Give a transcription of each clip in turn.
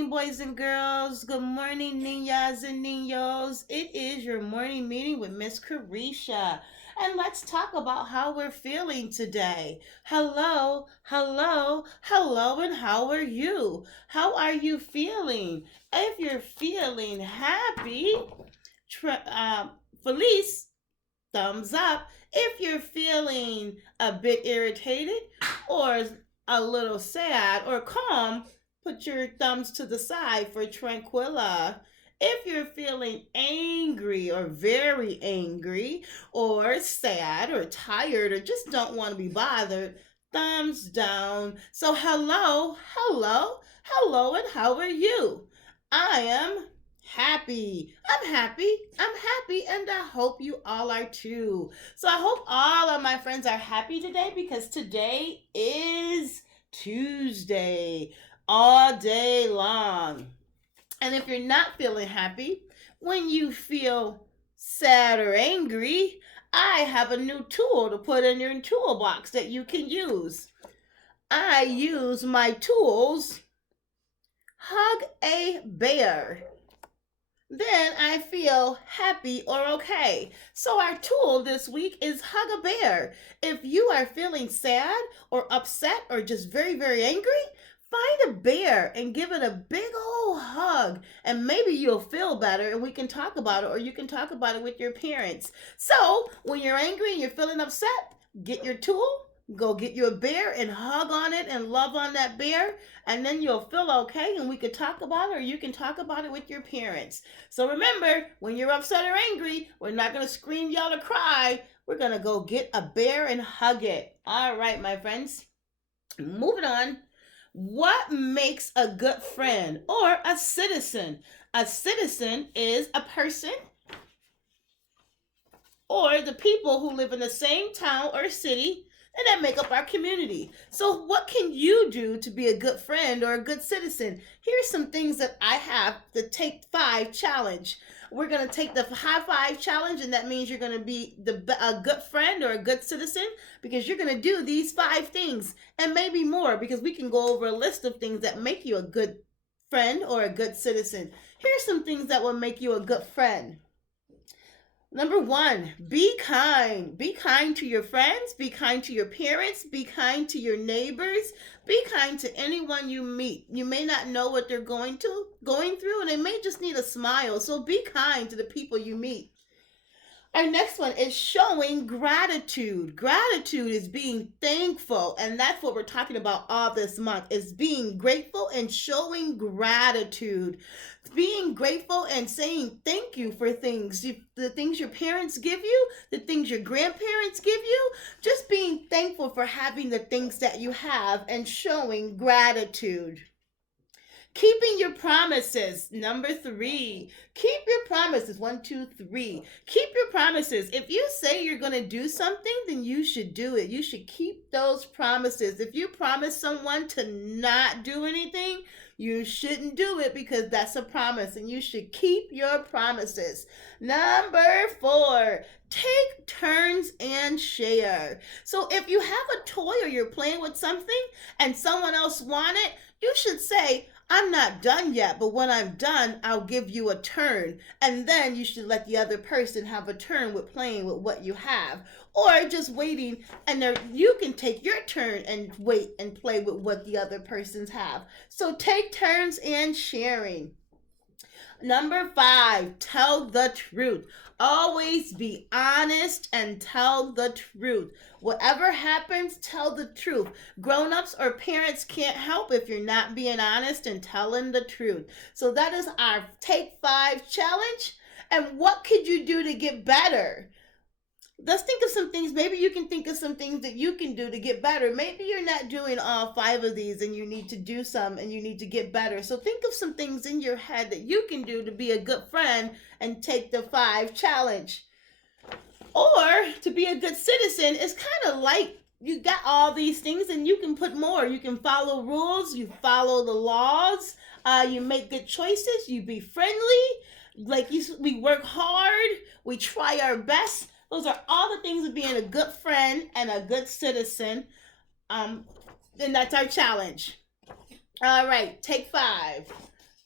morning, boys and girls. Good morning, niñas and niños. It is your morning meeting with Miss Carisha. And let's talk about how we're feeling today. Hello, hello, hello, and how are you? How are you feeling? If you're feeling happy, Felice, thumbs up. If you're feeling a bit irritated or a little sad or calm, put your thumbs to the side for tranquilla. If you're feeling angry or very angry or sad or tired or just don't want to be bothered, thumbs down. So hello, hello, hello, and how are you? I am happy. I'm happy, and I hope you all are too. So I hope all of my friends are happy today because today is Tuesday all day long. And if you're not feeling happy, when you feel sad or angry, I have a new tool to put in your toolbox that you can use. I use my tools, hug a bear. Then I feel happy or okay. So our tool this week is hug a bear. If you are feeling sad or upset or just very, very angry, find a bear and give it a big old hug, and maybe you'll feel better and we can talk about it, or you can talk about it with your parents. So when you're angry and you're feeling upset, get your tool, go get you a bear and hug on it and love on that bear, and then you'll feel okay and we could talk about it, or you can talk about it with your parents. So remember, when you're upset or angry, we're not going to scream, yell, or cry. We're going to go get a bear and hug it. All right, my friends, moving on. What makes a good friend or a citizen? A citizen is a person or the people who live in the same town or city and that make up our community. So what can you do to be a good friend or a good citizen? Here's some things that I have, the Take 5 challenge. We're going to take the high five challenge, and that means you're going to be a good friend or a good citizen because you're going to do these 5 things and maybe more, because we can go over a list of things that make you a good friend or a good citizen. Here's some things that will make you a good friend. Number 1, be kind. Be kind to your friends, be kind to your parents, be kind to your neighbors, be kind to anyone you meet. You may not know what they're going through, and they may just need a smile. So be kind to the people you meet. Our next one is showing gratitude. Gratitude is being thankful, and that's what we're talking about all this month, is being grateful and showing gratitude. Being grateful and saying thank you for things, the things your parents give you, the things your grandparents give you, just being thankful for having the things that you have and showing gratitude. Keeping your promises. Number 3, keep your promises. 1, 2, 3. Keep your promises. If you say you're going to do something, then you should do it. You should keep those promises. If you promise someone to not do anything, you shouldn't do it, because that's a promise, and you should keep your promises. Number 4, take turns and share. So if you have a toy or you're playing with something and someone else wants it, you should say, I'm not done yet, but when I'm done, I'll give you a turn. And then you should let the other person have a turn with playing with what you have. Or just waiting, and you can take your turn and wait and play with what the other persons have. So take turns and sharing. Number 5, tell the truth. Always be honest and tell the truth. Whatever happens, tell the truth. Grown-ups or parents can't help if you're not being honest and telling the truth. So that is our Take 5 challenge. And what could you do to get better? Let's think of some things. Maybe you can think of some things that you can do to get better. Maybe you're not doing all 5 of these and you need to do some and you need to get better. So think of some things in your head that you can do to be a good friend and take the 5 challenge. Or to be a good citizen is kind of like you got all these things and you can put more. You can follow rules, you follow the laws, you make good choices, you be friendly, we work hard, we try our best. Those are all the things of being a good friend and a good citizen. And that's our challenge. All right, take 5.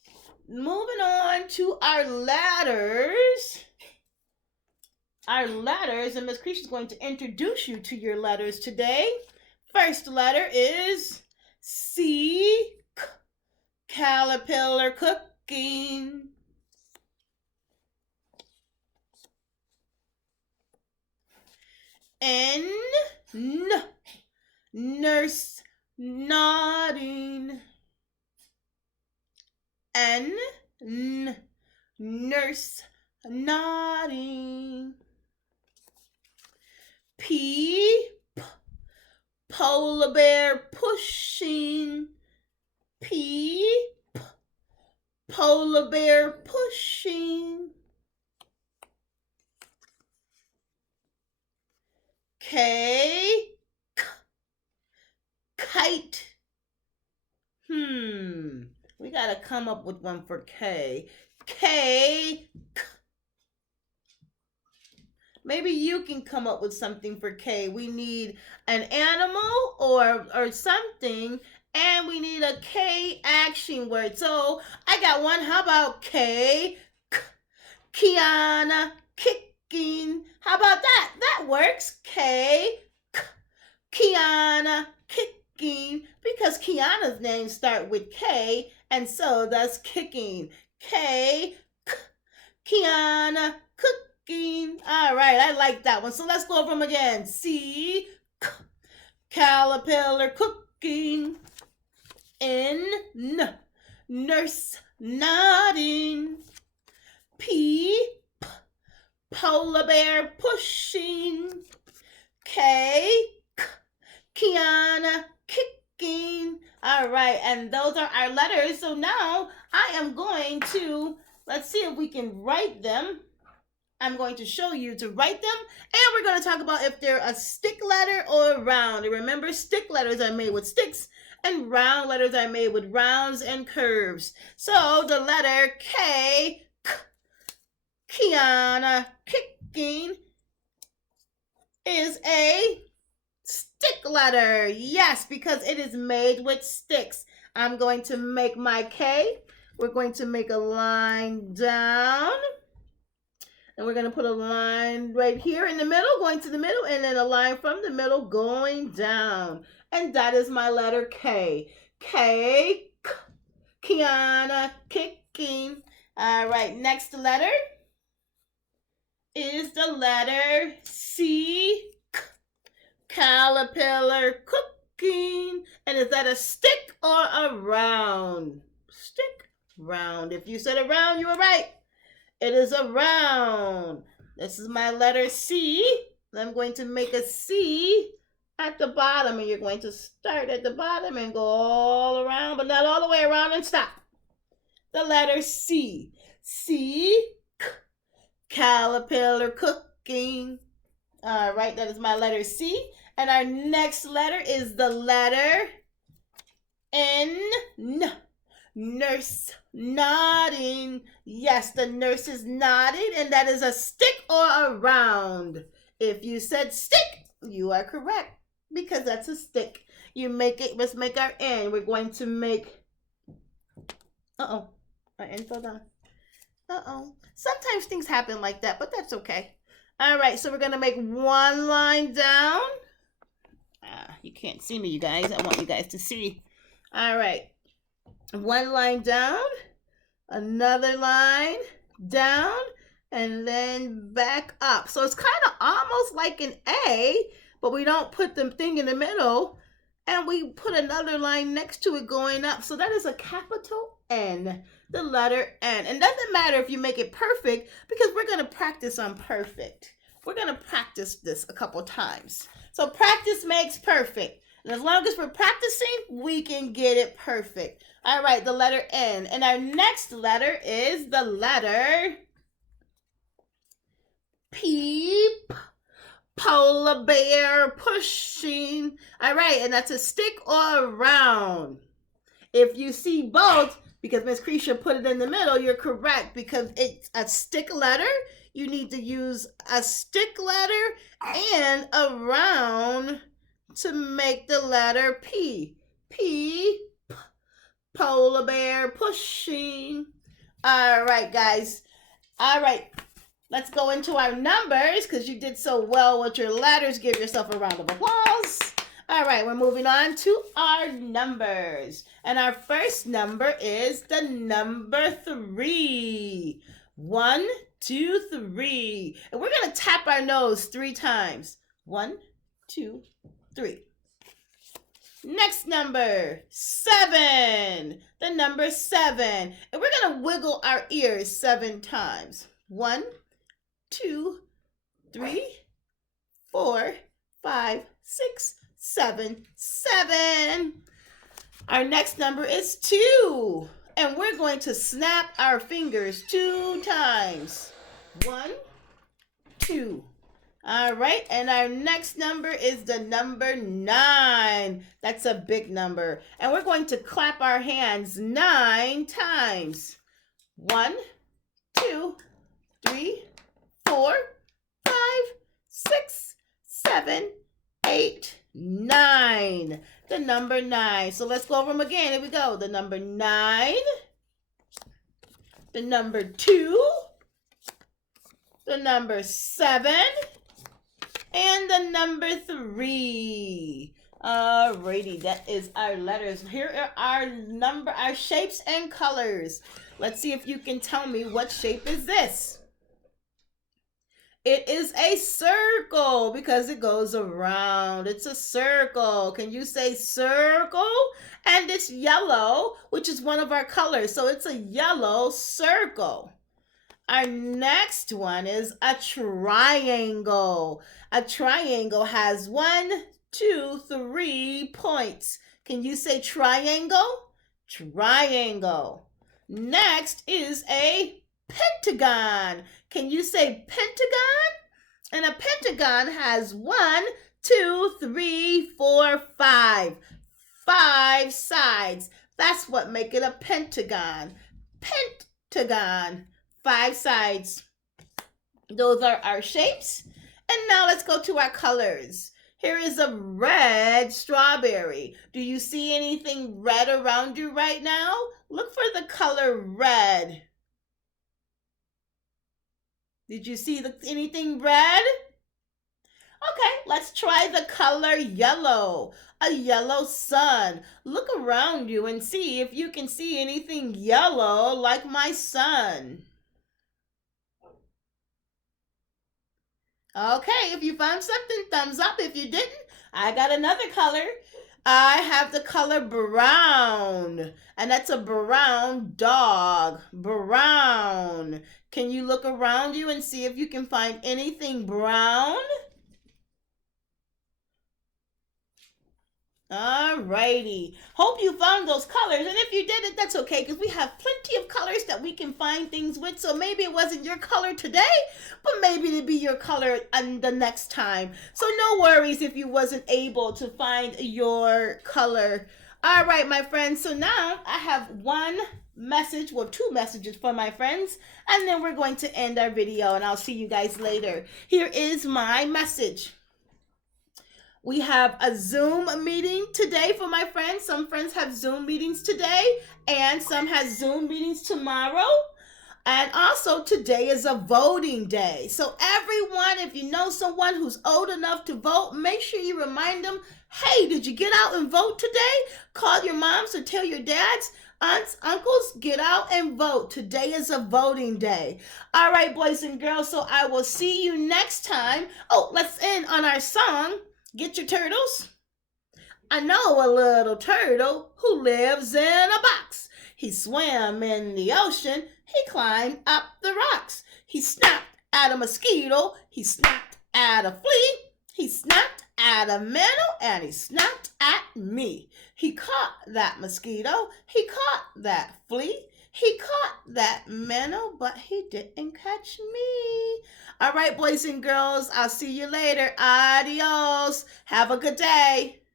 moving on to our letters. Our letters, and Miss Creature is going to introduce you to your letters today. First letter is C, caterpillar cooking. N, nurse nodding. N, nurse nodding. P, polar bear pushing. P, polar bear pushing. K, kite. We gotta come up with one for K. K. Maybe you can come up with something for K. We need an animal or something, and we need a K action word. So I got one. How about K? Kiana kicking. How about that? That works. K. Kiana kicking, because Kiana's name start with K, and so that's kicking. K. Kiana cooking. All right, I like that one. So let's go over them again. C, caterpillar cooking. N, nurse nodding. P, polar bear pushing. K, Kiana kicking. All right, and those are our letters. So now I am going to, let's see if we can write them. I'm going to show you to write them, and we're going to talk about if they're a stick letter or a round. And remember, stick letters are made with sticks, and round letters are made with rounds and curves. So the letter K, Kiana kicking, is a stick letter. Yes, because it is made with sticks. I'm going to make my K. We're going to make a line down. And we're going to put a line right here in the middle, going to the middle, and then a line from the middle going down. And that is my letter K. K, Kiana kicking. All right, next letter is the letter C, caterpillar cooking. And is that a stick or a round? Stick, round. If you said a round, you were right. It is a round. This is my letter C. I'm going to make a C at the bottom, and you're going to start at the bottom and go all around, but not all the way around, and stop. The letter C. C, caterpillar cooking. All right, that is my letter C. And our next letter is the letter N. Nurse nodding. Yes, the nurse is nodding, and that is a stick or a round. If you said stick, you are correct, because that's a stick. You make it, let's make our N. We're going to make, our N fell down. Sometimes things happen like that, but that's okay. All right, so we're going to make one line down. You can't see me, you guys. I want you guys to see. All right. One line down, another line down, and then back up. So it's kind of almost like an A, but we don't put the thing in the middle, and we put another line next to it going up. So that is a capital N, the letter N. And it doesn't matter if you make it perfect, because we're going to practice on perfect. We're going to practice this a couple times. So practice makes perfect. And as long as we're practicing, we can get it perfect. All right, the letter N. And our next letter is the letter P. Polar bear pushing. All right, and that's a stick or a round. If you see both, because Miss Creature put it in the middle, you're correct, because it's a stick letter. You need to use a stick letter and a round to make the letter P. P, polar bear pushing. All right, guys. All right. Let's go into our numbers because you did so well with your letters. Give yourself a round of applause. All right, we're moving on to our numbers. And our first number is the number 3. 1, 2, 3. And we're going to tap our nose 3 times. 1, 2, 3. Next number, 7. The number 7. And we're going to wiggle our ears 7 times. 1, 2, 3, 4, 5, 6, 7, 7. Our next number is 2. And we're going to snap our fingers 2 times. 1, 2. All right, and our next number is the number 9. That's a big number. And we're going to clap our hands 9 times. 1, 2, 3, 4, 5, 6, 7, 8, 9. The number 9. So let's go over them again. Here we go. The number 9. The number 2. The number 7. And the number 3. Alrighty, that is our letters. Here are our shapes and colors. Let's see if you can tell me what shape is this. It is a circle because it goes around. It's a circle. Can you say circle? And it's yellow, which is one of our colors. So it's a yellow circle. Our next one is a triangle. A triangle has 1, 2, 3 points. Can you say triangle? Triangle. Next is a pentagon. Can you say pentagon? And a pentagon has 1, 2, 3, 4, 5. 5 sides. That's what makes it a pentagon. Pentagon. 5 sides. Those are our shapes. And now let's go to our colors. Here is a red strawberry. Do you see anything red around you right now? Look for the color red. Did you see anything red? Okay, let's try the color yellow. A yellow sun. Look around you and see if you can see anything yellow like my sun. Okay, if you found something, thumbs up. If you didn't, I got another color. I have the color brown, and that's a brown dog. Brown. Can you look around you and see if you can find anything brown? Alrighty. Hope you found those colors. And if you didn't, that's okay because we have plenty of colors that we can find things with. So maybe it wasn't your color today, but maybe it'll be your color the next time. So no worries if you wasn't able to find your color. All right, my friends. So now I have one message, well, 2 messages for my friends. And then we're going to end our video and I'll see you guys later. Here is my message. We have a Zoom meeting today for my friends. Some friends have Zoom meetings today and some have Zoom meetings tomorrow. And also today is a voting day. So everyone, if you know someone who's old enough to vote, make sure you remind them, hey, did you get out and vote today? Call your moms or tell your dads, aunts, uncles, get out and vote. Today is a voting day. All right, boys and girls, so I will see you next time. Oh, let's end on our song. Get your turtles. I know a little turtle who lives in a box. He swam in the ocean. He climbed up the rocks. He snapped at a mosquito. He snapped at a flea. He snapped at a minnow and he snapped at me. He caught that mosquito. He caught that flea. He caught that minnow, but he didn't catch me. All right, boys and girls, I'll see you later. Adios. Have a good day.